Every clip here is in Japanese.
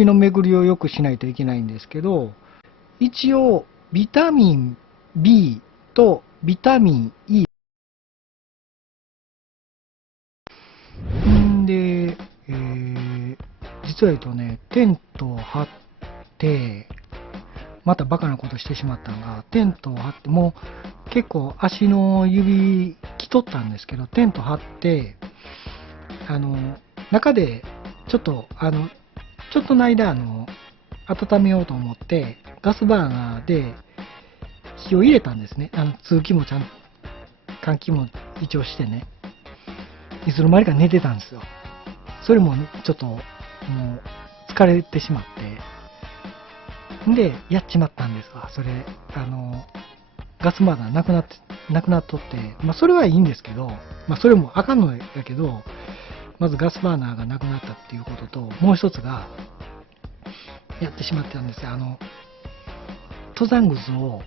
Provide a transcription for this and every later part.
血の巡りを良くしないといけないんですけど、一応ビタミン B とビタミン E で、実は言うとね、テントを張って、またバカなことしてしまったのが、テントを張って、もう結構足の指きとったんですけど、テント張って、中でちょっと、ちょっとの間、温めようと思って、ガスバーナーで火を入れたんですね。通気もちゃんと、換気も一応してね。いつの間にか寝てたんですよ。それもちょっと、もう、疲れてしまって。で、やっちまったんですわ。それ、ガスバーナーなくなっとって、まあ、それはいいんですけど、まあ、それもあかんのやけど、まずガスバーナーがなくなったっていうことと、もう一つが、やってしまってたんですよ。登山靴を、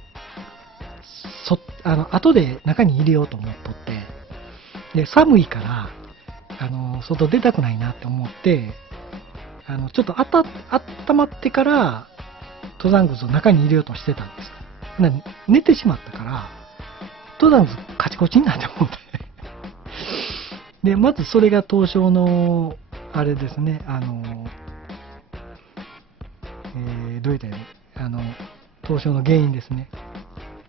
後で中に入れようと思っとって、で、寒いから、外出たくないなって思って、ちょっと温まってから、登山靴を中に入れようとしてたんです。寝てしまったから、登山靴カチコチになって思って。で、まずそれが凍傷の、あれですね、どう言ったらいい凍傷の原因ですね。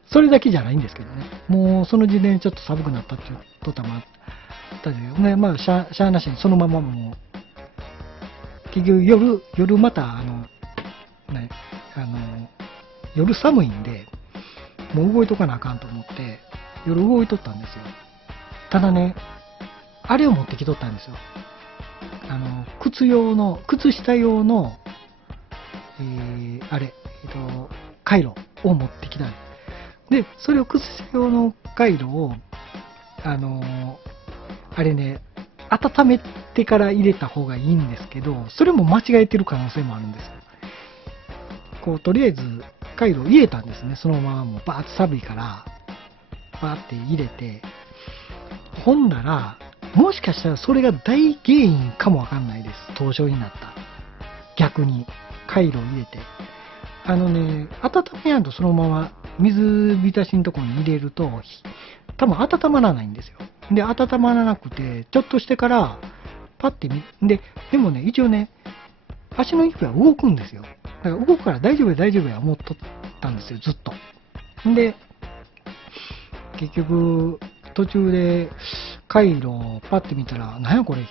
それだけじゃないんですけどね。もうその時点でちょっと寒くなったっていうこともあったけどね、まあしゃあなしにそのままもう、結局夜またね、夜寒いんで、もう動いとかなあかんと思って、夜動いとったんですよ。ただね、あれを持ってきとったんですよ。靴下用の、あれ、カイロを持ってきたんです。で、それを靴下用のカイロを、あれね、温めてから入れた方がいいんですけど、それも間違えてる可能性もあるんですよ。こう、とりあえず、カイロを入れたんですね。そのままもうバーッと寒いから、バーって入れて、ほんなら、もしかしたらそれが大原因かもわかんないです。凍傷になった。逆に、カイロを入れて。温めやんとそのまま水浸しのところに入れると、多分温まらないんですよ。で、温まらなくて、ちょっとしてから、パッてでもね、一応ね、足の指は動くんですよ。だから動くから大丈夫大丈夫や思っとったんですよ、ずっと。で、結局、途中で回路をパッて見たら、なんやこれ、冷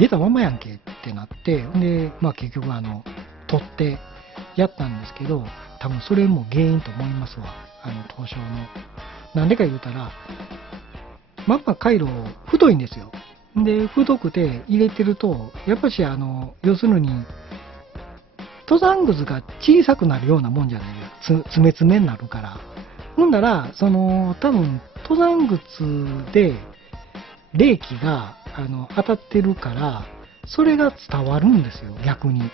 えたままやんけってなって、で、まあ結局取ってやったんですけど、多分それも原因と思いますわ、凍傷の。なんでか言うたら、まんま回路太いんですよ。で、太くて入れてると、やっぱし要するに、登山靴が小さくなるようなもんじゃないですか。詰め詰めになるから。ほんなら、多分、登山靴で冷気が当たってるから、それが伝わるんですよ、逆に。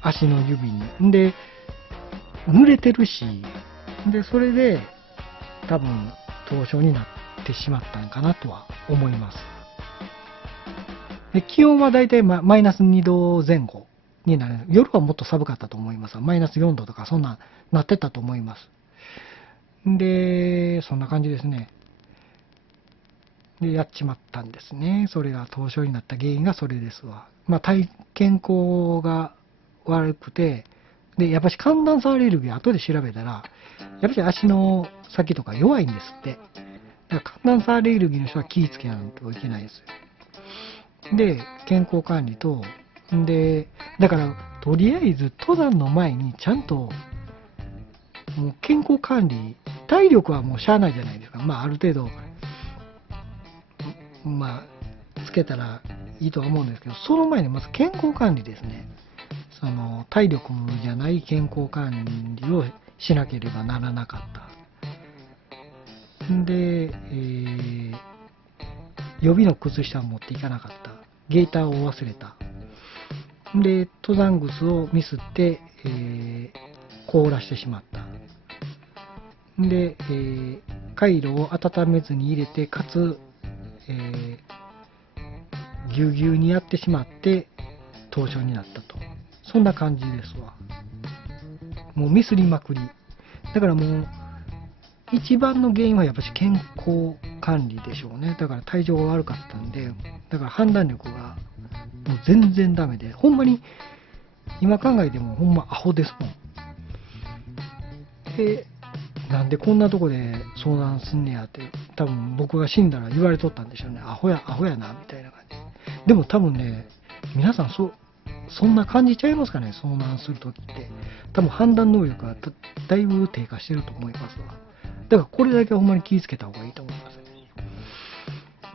足の指に。で、濡れてるし、で、それで、多分、凍傷になってしまったんかなとは思います。で、気温はだいたいマイナス2度前後になる。夜はもっと寒かったと思います。マイナス4度とかそんななってたと思います。で、そんな感じですね。で、やっちまったんですね。それが凍傷になった原因がそれですわ。まあ、健康が悪くて、で、やっぱし寒暖差アレルギー後で調べたら、やっぱり足の先とか弱いんですって。だから寒暖差アレルギーの人は気ぃつけないといけないですよ。で、健康管理と、で、だから、とりあえず登山の前にちゃんと、もう健康管理、体力はもうしゃあないじゃないですか。まあ、ある程度、まあ、つけたらいいとは思うんですけど、その前にまず健康管理ですね。体力じゃない健康管理をしなければならなかった。で、予備の靴下を持っていかなかった。ゲーターを忘れた。で、登山靴をミスって、凍らしてしまった。で、回路を温めずに入れて、かつ、ぎゅうぎゅうにやってしまって、凍傷になったと。そんな感じですわ。もうミスりまくり。だからもう、一番の原因はやっぱり健康管理でしょうね。だから体調が悪かったんで、だから判断力がもう全然ダメで、ほんまに、今考えてもほんまアホですもん。で、なんでこんなとこで相談すんねやって、多分僕が死んだら言われとったんでしょうね。アホやな、みたいな感じ。でも多分ね、皆さんそんな感じちゃいますかね、遭難するときって。多分判断能力がだいぶ低下してると思いますわ。だからこれだけはほんまに気をつけた方がいいと思いますね。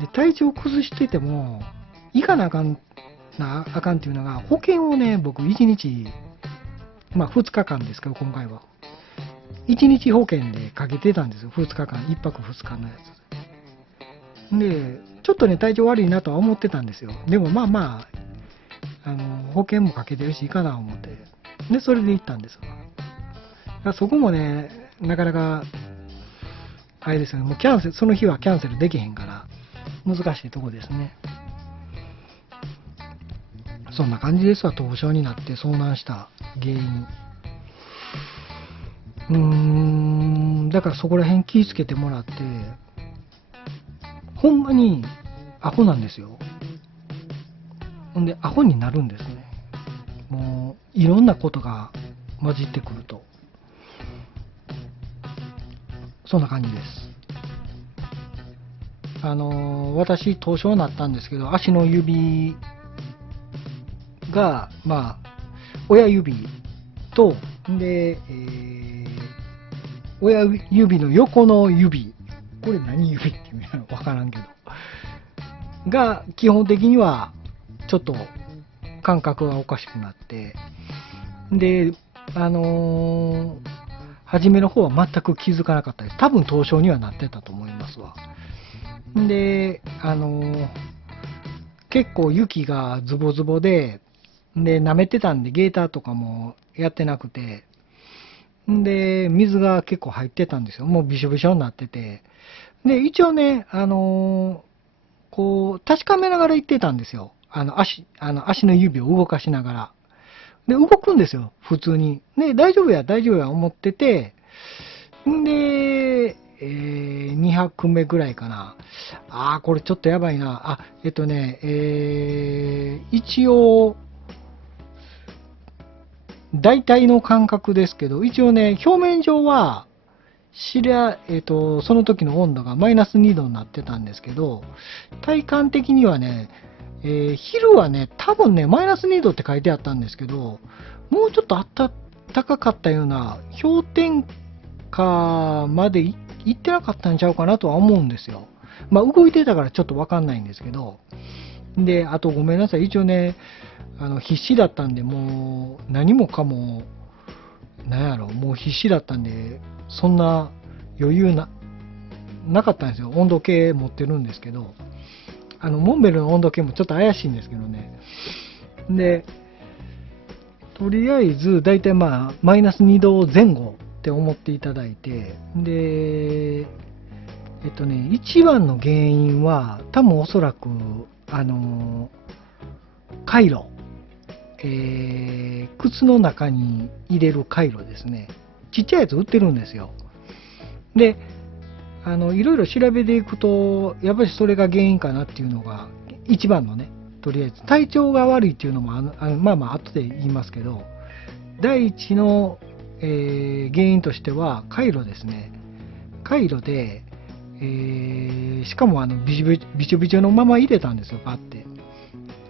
で、体調崩してても、行かなあかんっていうのが、保険をね、僕1日、まあ2日間ですけど、今回は。1日保険でかけてたんですよ、2日間、1泊2日のやつ。で、ちょっとね、体調悪いなとは思ってたんですよ。でもまあまあ、保険もかけてるし、いいかな思って。で、それで行ったんですわ。だからそこもね、なかなか、あれですよね、もうその日はキャンセルできへんから、難しいとこですね。そんな感じですわ、凍傷になって遭難した原因。だからそこら辺気をつけてもらって、ほんまにアホなんですよ。ほんで、アホになるんですね。もう、いろんなことが混じってくると。そんな感じです。私、凍傷になったんですけど、足の指が、まあ、親指と、で、親指の横の指、これ何指っていうのかわからんけど、が、基本的には、ちょっと、感覚がおかしくなって、で、初めの方は全く気づかなかったです。多分凍傷にはなってたと思いますわ。で、結構雪がズボズボで、舐めてたんで、ゲーターとかもやってなくて、で、水が結構入ってたんですよ。もうびしょびしょになってて。で、一応ね、こう、確かめながら行ってたんですよ。足の指を動かしながら。で、動くんですよ、普通に。で、大丈夫や、思ってて、で、2泊目ぐらいかな。これちょっとやばいな。一応、大体の感覚ですけど、一応ね、表面上は、その時の温度がマイナス2度になってたんですけど、体感的にはね、昼はね、多分ね、マイナス2度って書いてあったんですけど、もうちょっと高かったような、氷点下まで行ってなかったんちゃうかなとは思うんですよ。まあ、動いてたからちょっとわかんないんですけど、で、あとごめんなさい、一応ね、必死だったんで、もう何もかも、なんやろ、もう必死だったんで、そんな余裕なかったんですよ。温度計持ってるんですけど、モンベルの温度計もちょっと怪しいんですけどね。で、とりあえず、だいたいまあ、マイナス2度前後って思っていただいて、で、一番の原因は、多分おそらく、回路、靴の中に入れる回路ですね。ちっちゃいやつ売ってるんですよ。で、いろいろ調べていくと、やっぱりそれが原因かなっていうのが、一番のね、とりあえず、体調が悪いっていうのも、まあまあ、後で言いますけど、第一の、原因としては、回路ですね。回路で、しかもびちょびちょのまま入れたんですよ、パって。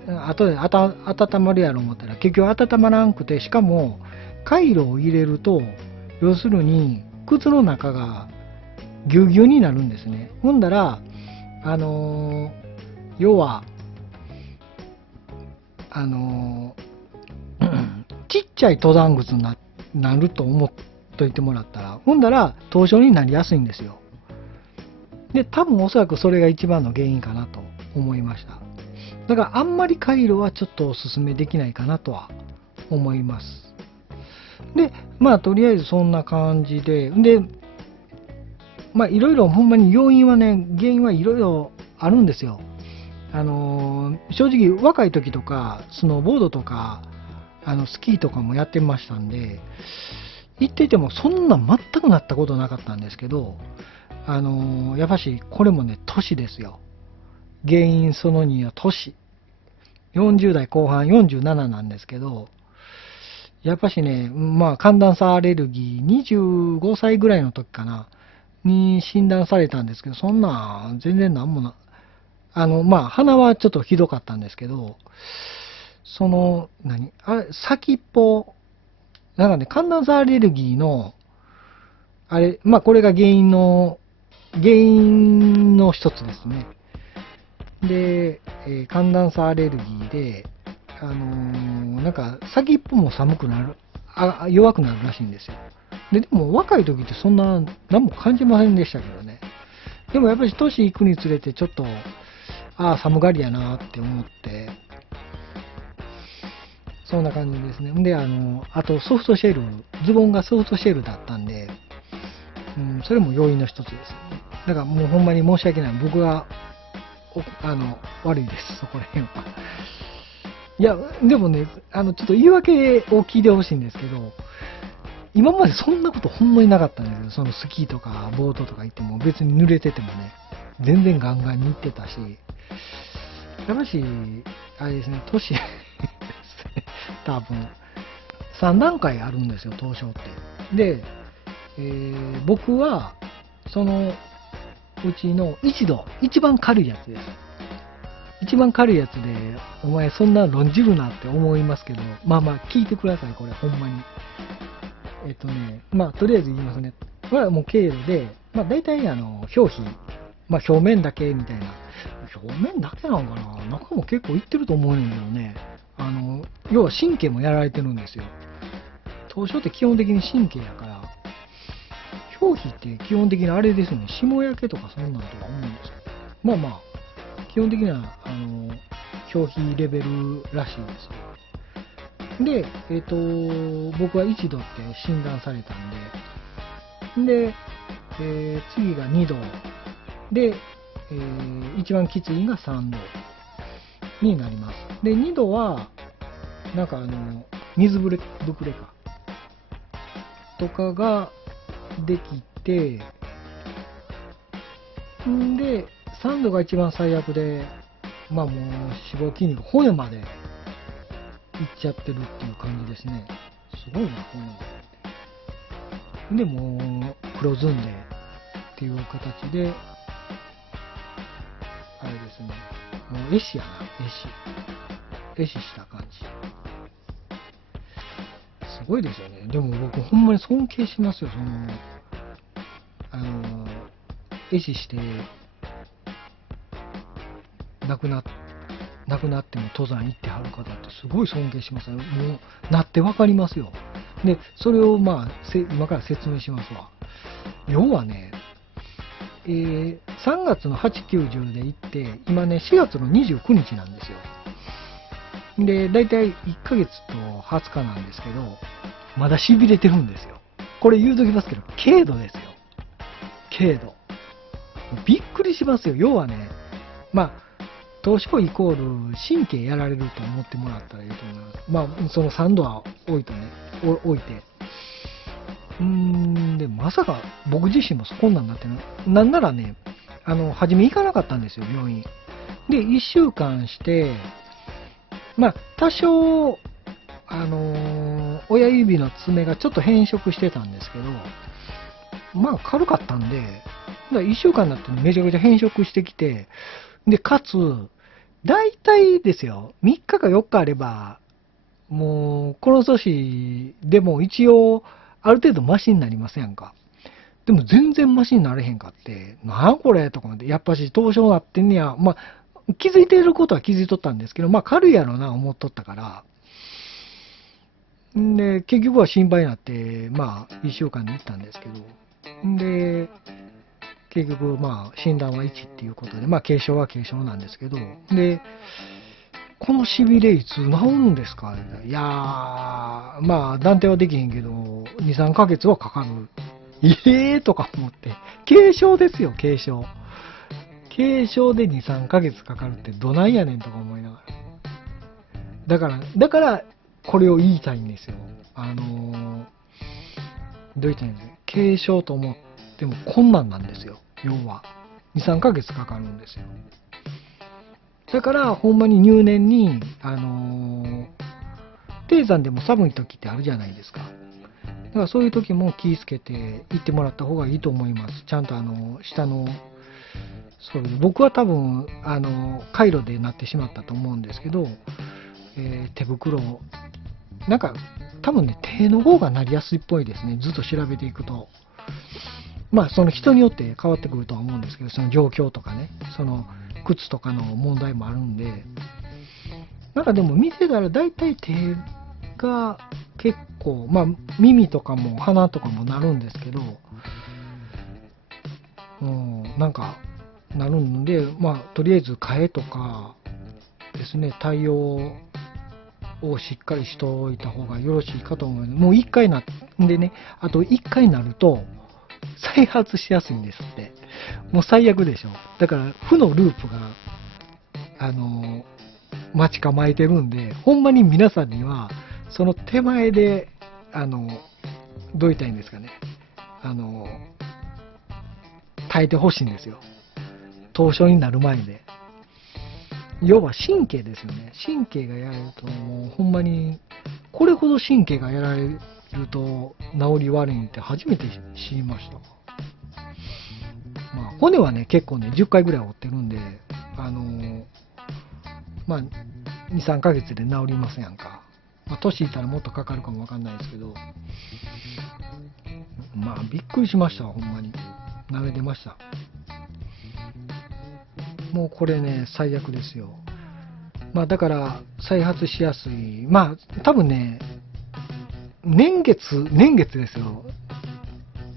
後で温まるやろ思ったら、結局温まらんくて、しかも、回路を入れると、要するに、靴の中がぎゅうぎゅうになるんですね。ほんだら、要は、ちっちゃい登山靴になると思っといてもらったら、ほんだら、凍傷になりやすいんですよ。で、多分おそらくそれが一番の原因かなと思いました。だから、あんまり回路はちょっとお勧めできないかなとは思います。で、まあ、とりあえずそんな感じで、まあ、いろいろほんまに原因はいろいろあるんですよ。正直若い時とか、スノーボードとか、スキーとかもやってましたんで、行っててもそんな全くなったことなかったんですけど、やっぱしこれもね、都市ですよ。原因その2は都市。40代後半47なんですけど、やっぱしね、まあ寒暖差アレルギー25歳ぐらいの時かな、に診断されたんですけど、そんな全然なんもな、まあ鼻はちょっとひどかったんですけど、あれ、先っぽ、なんかね、寒暖差アレルギーの、あれ、まあこれが原因の一つですね。で、寒暖差アレルギーで、なんか先っぽも寒くなる、弱くなるらしいんですよ。でも若い時ってそんな何も感じませんでしたけどね。でもやっぱり年いくにつれてちょっと、寒がりやなって思って、そんな感じですね。で、あとソフトシェル、ズボンがソフトシェルだったんで、それも要因の一つです。だからもうほんまに申し訳ない。僕が、悪いです、そこら辺は。いや、でもね、ちょっと言い訳を聞いてほしいんですけど、今までそんなことほんまになかったんですよ。そのスキーとかボードとか行っても別に濡れててもね、全然ガンガンに行ってたし、やっぱし、あれですね、年ですね、多分、3段階あるんですよ、凍傷って。で、僕は、そのうちの1度、一番軽いやつです。一番軽いやつで、お前そんな論じるなって思いますけど、まあまあ聞いてください、これ、ほんまに。まあとりあえず言いますね。これはもう経路で、まあ大体表皮、まあ表面だけみたいな。表面だけなのかな、中も結構いってると思うんだけどね。要は神経もやられてるんですよ。凍傷って基本的に神経やから、表皮って基本的にあれですよね、霜焼けとかそんなんとか思うんですよ。まあまあ、基本的には、表皮レベルらしいですよ。で、僕は1度って診断されたんで、で、次が2度で、一番きついのが3度になります。で、2度は、なんか水ぶくれか、とかができて、んで、3度が一番最悪で、まあもう脂肪筋肉、骨までいっちゃってるっていう感じですね。すごいな、骨まで。で、もう黒ずんでっていう形で、あれですね、もう壊死やな、壊死した感じ。すごいですよね。でも僕ほんまに尊敬しますよ、壊死して亡くなっても登山行ってはる方ってすごい尊敬しますよ。もうなってわかりますよ。で、それをまあ今から説明しますわ。要はね、3月の8、9、10で行って、今ね、4月の29日なんですよ。で、だいたい1ヶ月と20日なんですけど、まだ痺れてるんですよ。これ言うときますけど、軽度ですよ。軽度。びっくりしますよ。要はね、まあ、凍傷イコール神経やられると思ってもらったらいいと思います。まあ、その3度は置いて。で、まさか僕自身もそんなんなってなんならね、初め行かなかったんですよ、病院。で、1週間して、まあ、多少、親指の爪がちょっと変色してたんですけど、まあ、軽かったんで、だから1週間になってめちゃくちゃ変色してきて、で、かつ、大体ですよ、3日か4日あれば、もう、この年でも一応、ある程度マシになりませんか。でも全然マシになれへんかって、なんやこれとか思って、やっぱし凍傷なってんねや。まあ、気づいてることは気づいとったんですけど、まあ軽いやろな思っとったから。んで、結局は心配になって、まあ、1週間で行ったんですけど、んで、結局、まあ、診断は1っていうことで、まあ、軽症は軽症なんですけど、で、このしびれいつ治るんですか？いやー、まあ、断定はできへんけど、2、3ヶ月はかかる。とか思って。軽症ですよ、軽症。軽症で2、3ヶ月かかるってどないやねんとか思いながら。だから、これを言いたいんですよ。どう言ったらいいんですか。軽症と思っても困難なんですよ。要は。2、3ヶ月かかるんですよ。だから、ほんまに入念に、低山でも寒い時ってあるじゃないですか。だからそういう時も気をつけて行ってもらった方がいいと思います。ちゃんと下の、そういう、僕は多分、回路でなってしまったと思うんですけど、手袋、なんか、多分ね、手の方がなりやすいっぽいですね。ずっと調べていくと。まあ、その人によって変わってくるとは思うんですけど、その状況とかね、その靴とかの問題もあるんで、なんかでも見てたら大体手が結構、まあ耳とかも鼻とかもなるんですけど、なんかなるんで、まあとりあえず替えとかですね、対応をしっかりしておいた方がよろしいかと思います。もう1回なんでね、あと1回になると再発しやすいんですって。もう最悪でしょ。だから負のループが、待ち構えてるんで、ほんまに皆さんには、その手前で、どう言ったらいいんですかね。耐えてほしいんですよ。凍傷になる前で。要は神経ですよね。神経がやられると、もうほんまに、これほど神経がやられると治り悪いんって初めて知りました。まあ、骨はね、結構ね、10回ぐらい折ってるんで、まあ、2、3ヶ月で治りますやんか。まあ、年いったらもっとかかるかもわかんないですけど、まあ、びっくりしましたわ、ほんまに。舐めてました。もうこれね、最悪ですよ。まあ、だから、再発しやすい。まあ、多分ね、年月ですよ。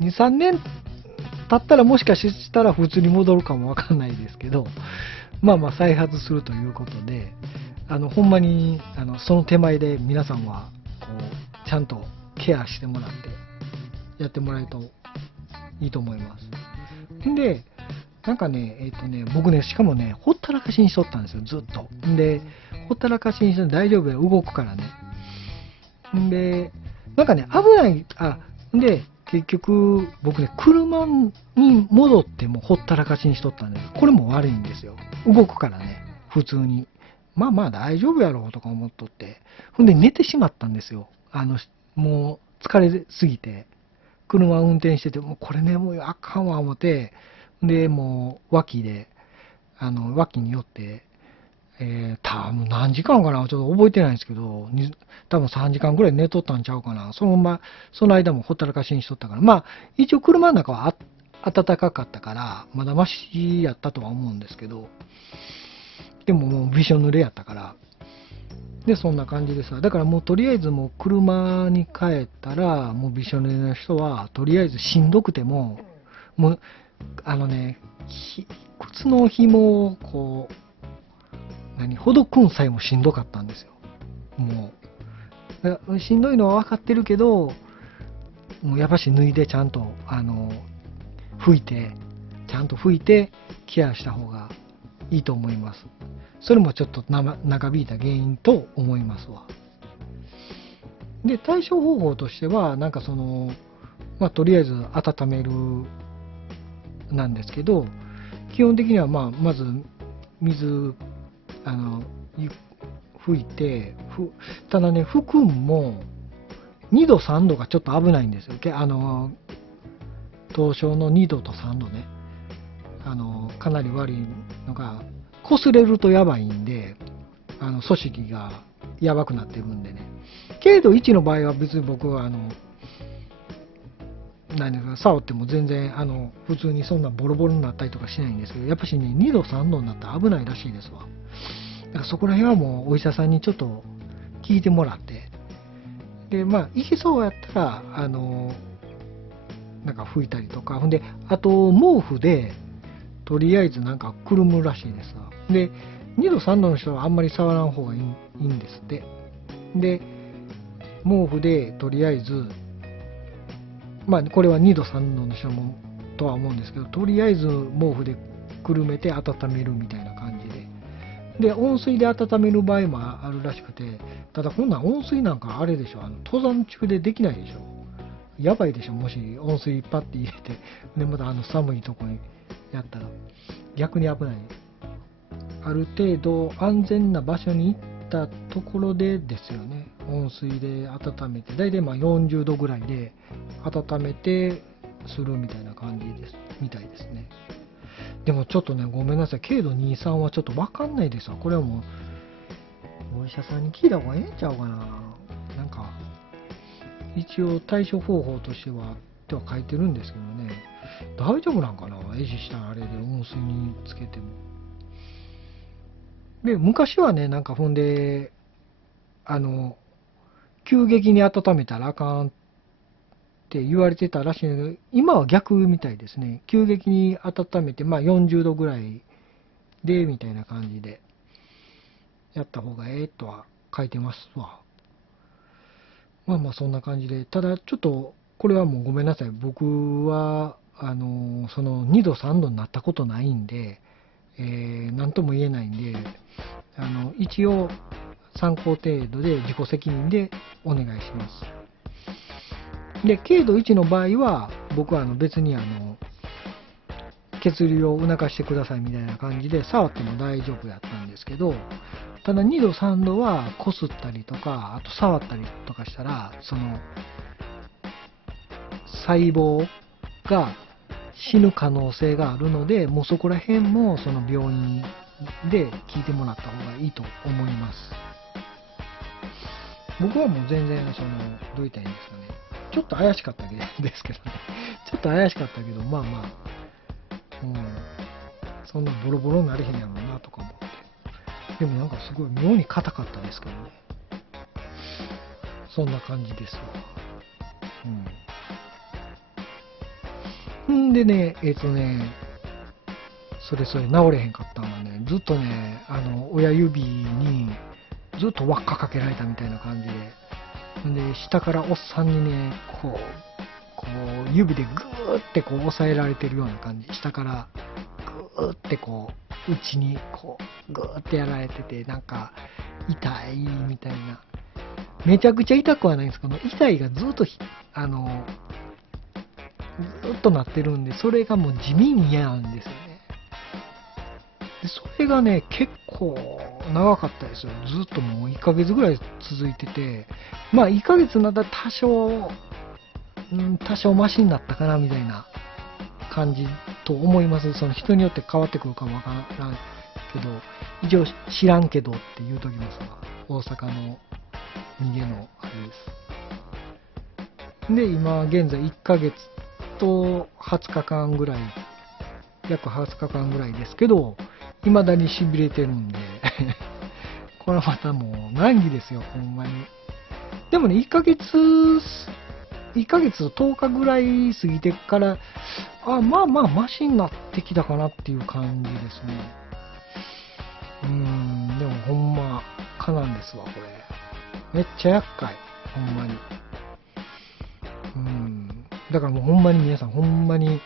2、3年経ったらもしかしたら普通に戻るかもわかんないですけど、まあまあ再発するということで、ほんまに、その手前で皆さんは、こう、ちゃんとケアしてもらって、やってもらえるといいと思います。で、なんかね、僕ね、しかもね、ほったらかしにしとったんですよ、ずっと。で、ほったらかしにして大丈夫や、動くからね。で、なんかね、危ない、で、結局、僕ね、車に戻ってもほったらかしにしとったんです。これも悪いんですよ。動くからね、普通に。まあまあ大丈夫やろうとか思っとって。ほんで寝てしまったんですよ。もう疲れすぎて。車運転してて、もうこれね、もうあかんわ思って、で、もう脇に寄って、多分何時間かな、ちょっと覚えてないんですけど、多分3時間ぐらい寝とったんちゃうかな。そのまま、その間もほったらかしにしとったから。まあ、一応車の中は暖かかったから、まだマシやったとは思うんですけど、でももうびしょ濡れやったから。で、そんな感じでさ。だからもうとりあえずもう車に帰ったら、もうびしょ濡れの人は、とりあえずしんどくても、もう、靴の紐をこう、ほどくんさえもしんどかったんですよ。もう。しんどいのは分かってるけど、もうやっぱし脱いでちゃんと、拭いて、ちゃんと拭いてケアした方がいいと思います。それもちょっと長引いた原因と思いますわ。で、対処方法としては、なんかまあ、とりあえず温めるなんですけど、基本的には、まあ、まず水、拭いて、ただね、拭くんも2度、3度がちょっと危ないんですよ。凍傷の2度と3度ね、かなり悪いのが、擦れるとやばいんで、組織がやばくなってるんでね。けれど1の場合は別に僕は何ですか、触っても全然普通にそんなボロボロになったりとかしないんですけど、やっぱしね、2度、3度になったら危ないらしいですわ。だからそこら辺はもうお医者さんにちょっと聞いてもらって、で、まあ、いけそうやったら、なんか拭いたりとか、ほんで、あと毛布で、とりあえずなんかくるむらしいですわ。で、2度、3度の人はあんまり触らん方がいいんですって。で、毛布でとりあえず、まあ、これは2度、3度の人もとは思うんですけど、とりあえず毛布でくるめて温めるみたいな感じで。で、温水で温める場合もあるらしくて、ただこんなん温水なんかあれでしょ、登山中でできないでしょ。やばいでしょ、もし温水パッて入れて、で、また寒いとこにやったら、逆に危ない。ある程度安全な場所に行ったところでですよね、温水で温めて、大体まあ40度ぐらいで温めてするみたいな感じです、みたいですね。でもちょっとね、ごめんなさい、軽度2、3はちょっと分かんないですわ。これはもう、お医者さんに聞いた方がええんちゃうかな。なんか、一応対処方法としては、っては書いてるんですけどね、大丈夫なんかな、壊死したあれで温水につけても。で、昔はね、なんかほんで、あの、急激に温めたらあかんって言われてたらしいんだけど、今は逆みたいですね。急激に温めて、まあ40度ぐらいで、みたいな感じで、やった方がええとは書いてますわ。まあまあそんな感じで、ただちょっと、これはもうごめんなさい。僕は、その2度3度になったことないんで、なんとも言えないんで、一応参考程度で自己責任でお願いします。で、軽度1の場合は、僕は別に血流を促してくださいみたいな感じで触っても大丈夫やったんですけど、ただ2度3度はこすったりとか、あと触ったりとかしたら、その細胞が死ぬ可能性があるので、もうそこら辺もその病院で聞いてもらった方がいいと思います。僕はもう全然どう言ったらいいんですかね。ちょっと怪しかったですけどね。ちょっと怪しかったけど、まあまあ、うん、そんなボロボロになれへんやろうなとか思って。でもなんかすごい妙に硬かったですけどね。そんな感じですわ。んでね、それ治れへんかったのはね、ずっとね、親指にずっと輪っかかけられたみたいな感じで、で、下からおっさんにね、指でグーって押さえられてるような感じ、下からグーって内にグーってやられてて、なんか痛いみたいな。めちゃくちゃ痛くはないんですけど、痛いがずっとずっとなってるんで、それがもう地味に嫌なんですよね。で、それがね、結構長かったですよ。ずっともう1ヶ月ぐらい続いてて、まあ1ヶ月になったら多少マシになったかなみたいな感じと思います。その人によって変わってくるかもわからんけど、一応知らんけどって言うときますわ。大阪の逃げのあれです。で、今現在1ヶ月と20日間ぐらい、約20日間ぐらいですけど、未だに痺れてるんでこれまたもう難儀ですよ、ほんまに。でもね、1ヶ月と10日ぐらい過ぎてから、まあまあ、マシになってきたかなっていう感じですね。でもほんま、かなんですわ、これ。めっちゃ厄介、ほんまに。だからもうほんまに皆さん、ほんまに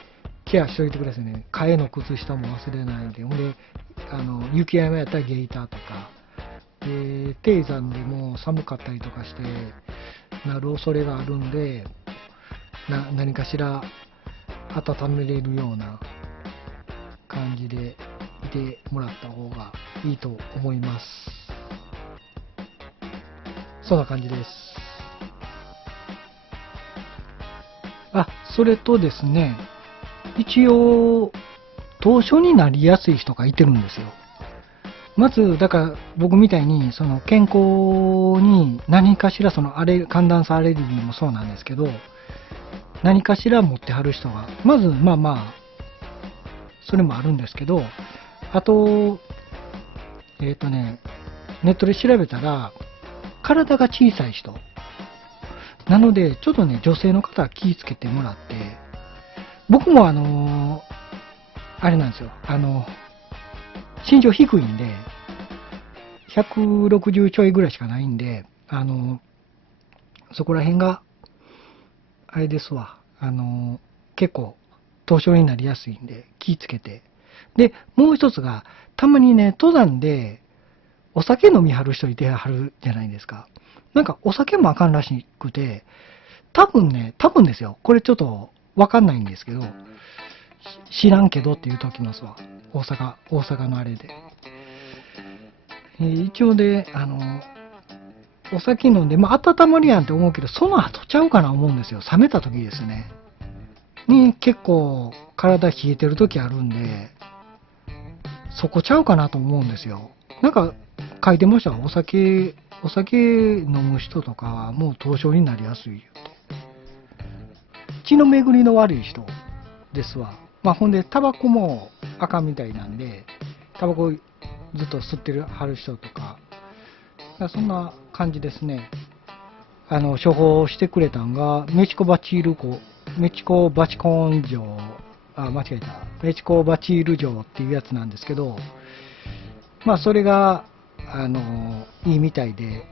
ケアしといてくださいね。替えの靴下も忘れないで。ほんで、雪山やったらゲイターとか。で、低山でも寒かったりとかして、なる恐れがあるんで、何かしら温めれるような感じでいてもらった方がいいと思います。そんな感じです。それとですね、一応、凍傷になりやすい人がいてるんですよ。まず、だから僕みたいに、その健康に何かしら寒暖差アレルギーもそうなんですけど、何かしら持ってはる人が、まず、まあまあ、それもあるんですけど、あと、ネットで調べたら、体が小さい人。なので、ちょっとね、女性の方は気をつけてもらって、僕もあれなんですよ、身長低いんで、160ちょいぐらいしかないんで、そこら辺が、あれですわ、結構、凍傷になりやすいんで、気をつけてで、もう一つが、たまにね、登山でお酒飲みはる人いてはるじゃないですか。なんかお酒もあかんらしくて、多分ですよ。これちょっとわかんないんですけど、知らんけどって言うときますわ。大阪のあれで。一応で、お酒飲んで、まあ、温まるやんって思うけど、その後ちゃうかな思うんですよ。冷めた時ですね。に結構体冷えてる時あるんで、そこちゃうかなと思うんですよ。なんか書いてました。お酒飲む人とかはもう凍傷になりやすい言うて。血の巡りの悪い人ですわ。まあほんで、タバコもあかんみたいなんで、タバコずっと吸ってるはる人とか、そんな感じですね。処方してくれたんが、メチコバチコン錠、間違えた。メチコバチール錠っていうやつなんですけど、まあ、それが、いいみたいで、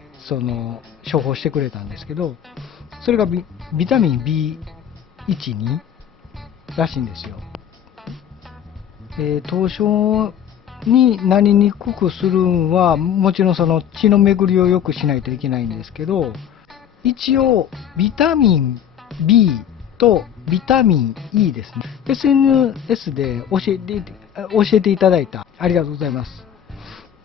処方してくれたんですけど、それがビタミン B1、2らしいんですよ。凍傷になりにくくするんは、もちろんその血の巡りを良くしないといけないんですけど、一応、ビタミン B とビタミン E ですね。SNS で教えていただいた、ありがとうございます。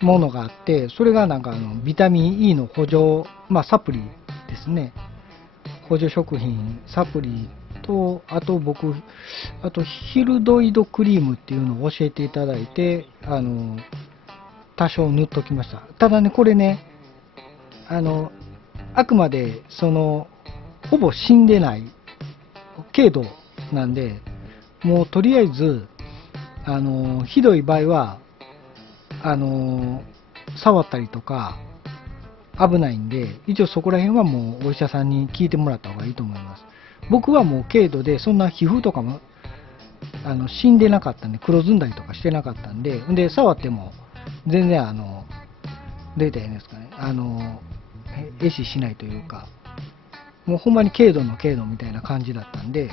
ものがあって、それがなんかビタミン E の補助、まあサプリですね。補助食品、サプリと、あとヒルドイドクリームっていうのを教えていただいて、多少塗っときました。ただね、これね、あくまで、ほぼ死んでない軽度なんで、もうとりあえず、ひどい場合は、触ったりとか、危ないんで、一応そこら辺はもうお医者さんに聞いてもらった方がいいと思います。僕はもう軽度で、そんな皮膚とかも、死んでなかったんで、黒ずんだりとかしてなかったんで、触っても、全然どう言ったらいいんですかね、壊死しないというか、もうほんまに軽度の軽度みたいな感じだったんで、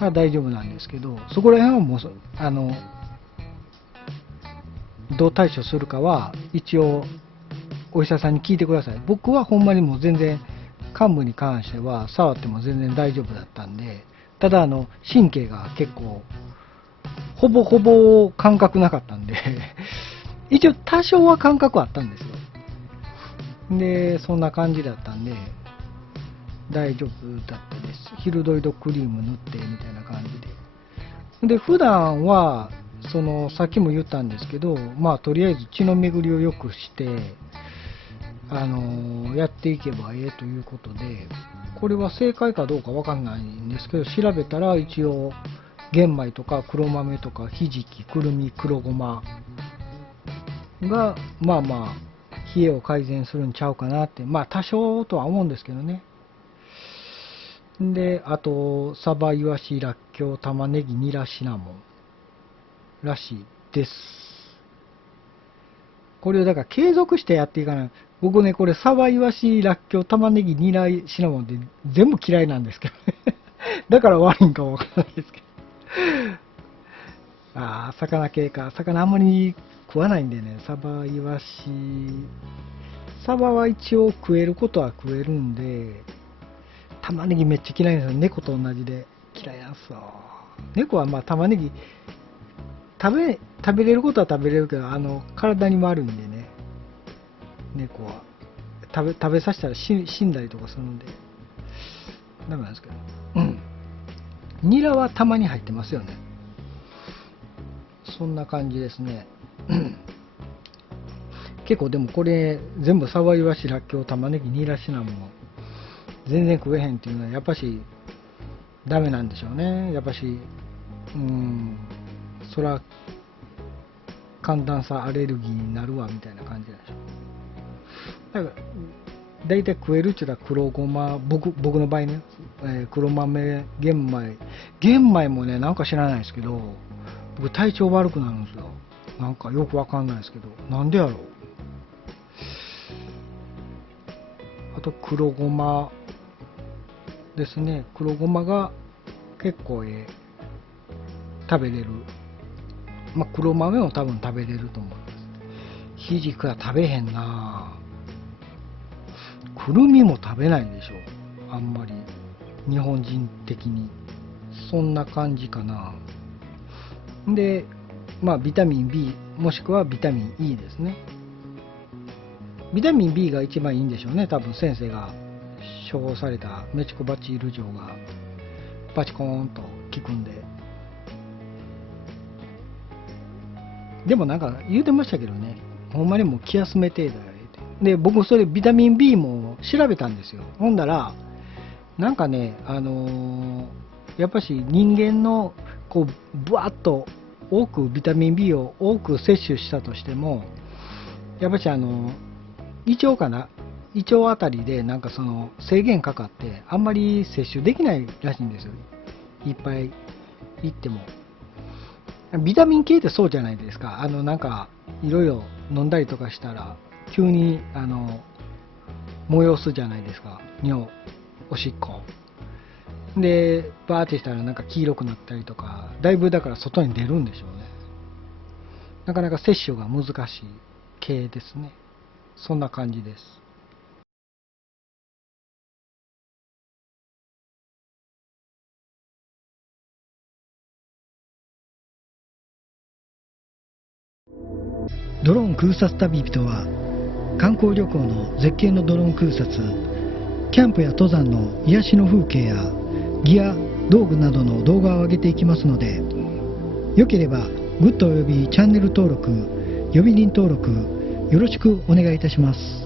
まあ大丈夫なんですけど、そこら辺はもう、どう対処するかは、一応、お医者さんに聞いてください。僕はほんまにもう全然、患部に関しては、触っても全然大丈夫だったんで、ただ、神経が結構、ほぼほぼ感覚なかったんで一応多少は感覚あったんですよ。で、そんな感じだったんで、大丈夫だったです。ヒルドイドクリーム塗ってみたいな感じで。で、普段は、さっきも言ったんですけど、まあ、とりあえず血の巡りを良くして、やっていけばええということで、これは正解かどうかわかんないんですけど、調べたら一応、玄米とか黒豆とかひじき、くるみ、黒ごまが、まあまあ、冷えを改善するんちゃうかなって、まあ多少とは思うんですけどね。で、あと、サバ、イワシ、ラッキョウ、玉ねぎ、ニラ、シナモンらしいです。これをだから継続してやっていかない。僕ね、これサバ、イワシ、ラッキョウ、玉ねぎ、ニラ、シナモンって全部嫌いなんですけどね。だから悪いんかもわからないですけど。ああ、魚系か。魚あんまり食わないんでね、サバ、イワシ。サバは一応食えることは食えるんで、玉ねぎめっちゃ嫌いなんですよ。猫と同じで嫌いなんですよ。猫はまあ玉ねぎ食べれることは食べれるけど、体にも悪いんでね、猫は。食べさせたら死んだりとかするんで、ダメなんですけど。うん。ニラはたまに入ってますよね。そんな感じですね。結構でもこれ、全部サバイワシ、ラッキョウ、玉ねぎ、ニラシナモン、全然食えへんっていうのは、やっぱし、ダメなんでしょうね。やっぱし、そら、寒暖差アレルギーになるわ、みたいな感じなんでしょう。だから、大体食えるっちゅうのは黒ごま、僕の場合ね、黒豆、玄米もね、なんか知らないですけど、僕体調悪くなるんですよ。なんかよくわかんないですけど、なんでやろう。あと黒ごまですね。黒ごまが結構食べれるまあ、黒豆も多分食べれると思います。ひじくは食べへんな。くるみも食べないでしょ、あんまり日本人的に。そんな感じかな。で、まあビタミン B もしくはビタミン E ですね。ビタミン B が一番いいんでしょうね、多分先生が処方されたメチコバチール錠がバチコーンと効くんで。でもなんか言うてましたけどね、ほんまにもう気休め程度やれて。で、僕それビタミン B も調べたんですよ。ほんだら、なんかね、やっぱし人間のこう、ぶわっと多くビタミン B を多く摂取したとしても、やっぱし胃腸かな、胃腸あたりでなんかその制限かかって、あんまり摂取できないらしいんですよ。いっぱいいっても。ビタミン系ってそうじゃないですか。なんか、いろいろ飲んだりとかしたら、急に、催すじゃないですか。尿、おしっこ。で、バーってしたらなんか黄色くなったりとか、だいぶだから外に出るんでしょうね。なかなか摂取が難しい系ですね。そんな感じです。ドローン空撮旅人は、観光旅行の絶景のドローン空撮、キャンプや登山の癒しの風景やギア、道具などの動画を上げていきますので、よければグッドおよびチャンネル登録、呼び鈴登録よろしくお願いいたします。